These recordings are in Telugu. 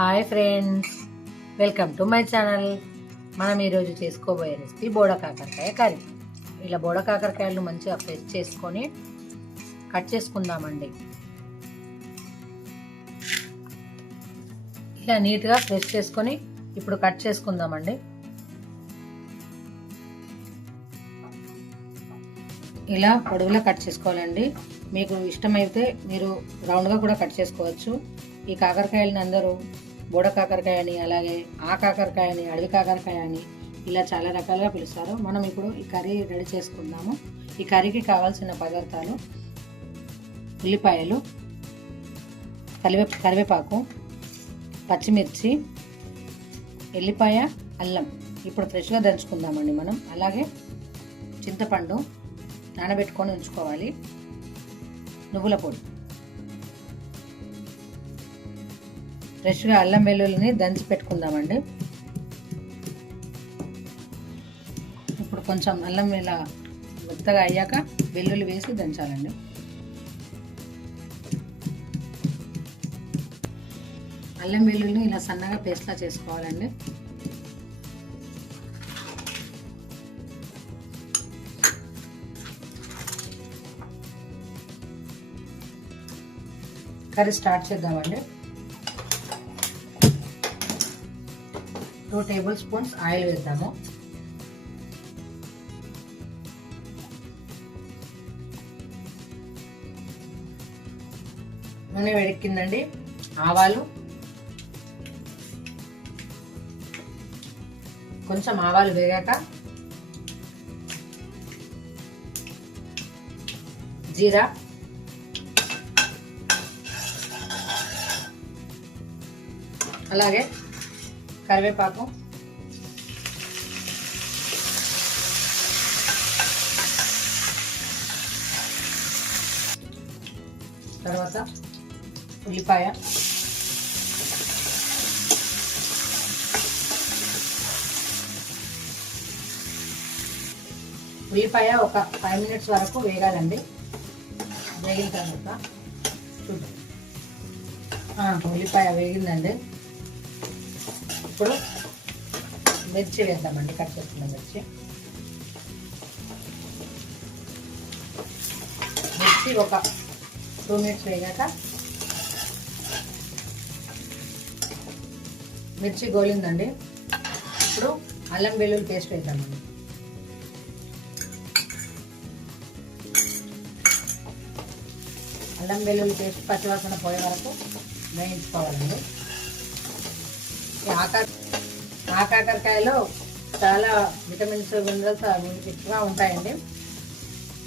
Hi friends, welcome to my channel. మనం ఈరోజు చేసుకోబోయే రెసిపీ బోడ కాకరకాయ కర్రీ. ఇలా బోడ కాకరకాయలను మంచిగా ఫ్రెష్ చేసుకొని కట్ చేసుకుందామండి. ఇలా నీట్గా ఫ్రెష్ చేసుకొని ఇప్పుడు కట్ చేసుకుందామండి. ఇలా పొడవులా కట్ చేసుకోవాలండి. మీకు ఇష్టమైతే మీరు రౌండ్గా కూడా కట్ చేసుకోవచ్చు. ఈ కాకరకాయలని అందరూ బోడ కాకరకాయ అని, అలాగే ఆ కాకరకాయ అని, అడవి కాకరకాయ అని ఇలా చాలా రకాలుగా పిలుస్తారు. మనం ఇప్పుడు ఈ కర్రీ రెడీ చేసుకుందాము. ఈ కర్రీకి కావాల్సిన పదార్థాలు: ఉల్లిపాయలు, కరివేపాకు, పచ్చిమిర్చి, ఎల్లిపాయ, అల్లం. ఇప్పుడు ఫ్రెష్గా దంచుకుందామండి మనం. అలాగే చింతపండు నానబెట్టుకొని ఉంచుకోవాలి, నువ్వుల పొడి, ఫ్రెష్గా అల్లం వెల్లుల్లిని దంచి పెట్టుకుందామండి. ఇప్పుడు కొంచెం అల్లం ఇలా మెత్తగా అయ్యాక వెల్లుల్లి వేసి దంచాలండి. అల్లం వెల్లుల్లిని ఇలా సన్నగా పేస్ట్లా చేసుకోవాలండి. కర్రీ స్టార్ట్ చేద్దామండి. 2 టేబుల్ స్పూన్స్ ఆయిల్ వేద్దాము. నూనె వేడెక్కిందండి. ఆవాలు, కొంచెం ఆవాలు వేగాక జీరా, అలాగే కరివేపాకు, తర్వాత ఉల్లిపాయ, ఉల్లిపాయ ఒక 5 మినిట్స్ వరకు వేగాలండి. వేగిన తర్వాత చూద్దాం. ఉల్లిపాయ వేగిందండి. ఇప్పుడు మిర్చి వేద్దామండి. కట్ చేసుకున్న మిర్చి ఒక 2 మినిట్స్ వేగాక మిర్చి గోలిందండి. ఇప్పుడు అల్లం వెల్లుల్లి పేస్ట్ వేద్దామండి. అల్లం వెల్లుల్లి పేస్ట్ పచ్చివాసన పోయే వరకు వేయించుకోవాలండి. ఆ కాకరకాయలో చాలా విటమిన్స్, మినరల్స్ ఎక్కువగా ఉంటాయండి.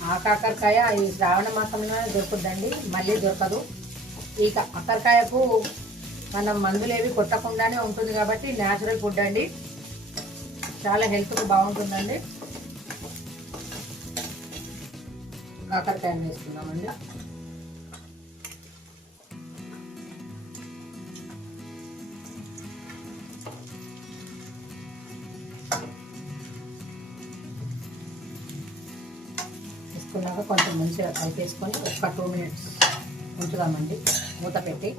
ఆ కాకరకాయ ఈ శ్రావణ మాసంలోనే దొరుకుద్దండి, మళ్ళీ దొరకదు. ఈ కాకరకాయకు మనం మందులు ఏవి కొట్టకుండానే ఉంటుంది కాబట్టి న్యాచురల్ ఫుడ్ అండి. చాలా హెల్త్కు బాగుంటుందండి. కాకరకాయని వేసుకుందామండి. వేసుకున్నాక కొంచెం మంచిగా కలిపేసుకొని ఒక 2 మినిట్స్ ఉంచుదామండి మూత పెట్టి.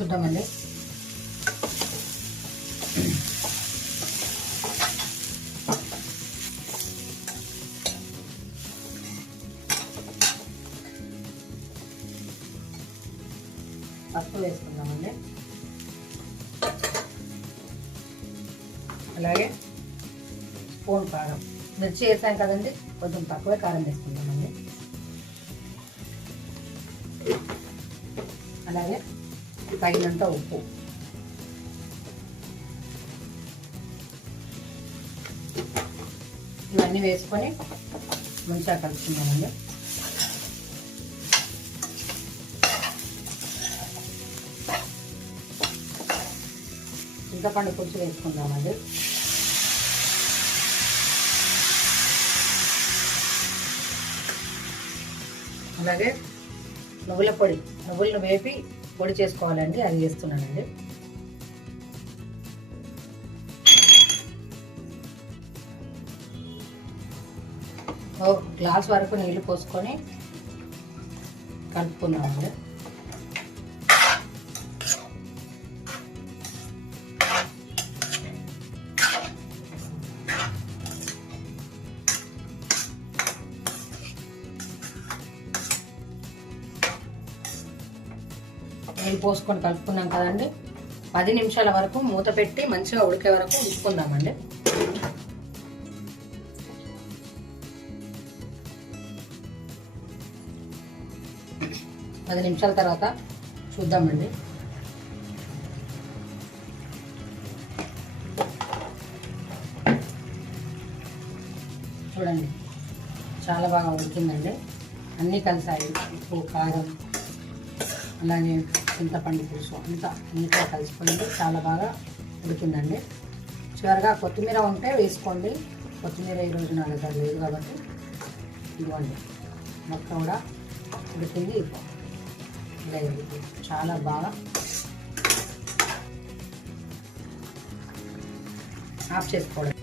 చూద్దామండి. పసుపు వేసుకుందామండి. అలాగే స్పూన్ కారం. మిర్చి వేసాం కదండి, కొంచెం తక్కువే కారం వేసుకుందామండి. అలాగే తగినంత ఉప్పు. ఇవన్నీ వేసుకొని మంచిగా కలుపుకుందామండి. చింతపండు పులుసు వేసుకుందామండి. అలాగే నువ్వుల పొడి, నువ్వులను వేపి పొడి చేసుకోవాలండి, అది చేస్తున్నానండి. గ్లాస్ వరకు నీళ్లు పోసుకొని కలుపుకున్నామండి. నీళ్ళు పోసుకొని కలుపుకున్నాం కదండి. 10 నిమిషాల వరకు మూత పెట్టి మంచిగా ఉడికే వరకు ఉంచుకుందామండి. 10 నిమిషాల తర్వాత చూద్దామండి. చూడండి, చాలా బాగా ఉడికిందండి. అన్నీ కలిసాయి, ఉప్పు, కారం, అలాగే చింతపండు పులుసు అంతా నీట్గా కలిసిపోయింది. చాలా బాగా ఉడికిందండి. చివరిగా కొత్తిమీర ఉంటే వేసుకోండి. కొత్తిమీర ఈరోజు నా దగ్గర లేదు కాబట్టి ఇవ్వండి. మొక్క కూడా ఉడికింది. లేదు, చాలా బాగా ఆఫ్ చేసుకోవడం.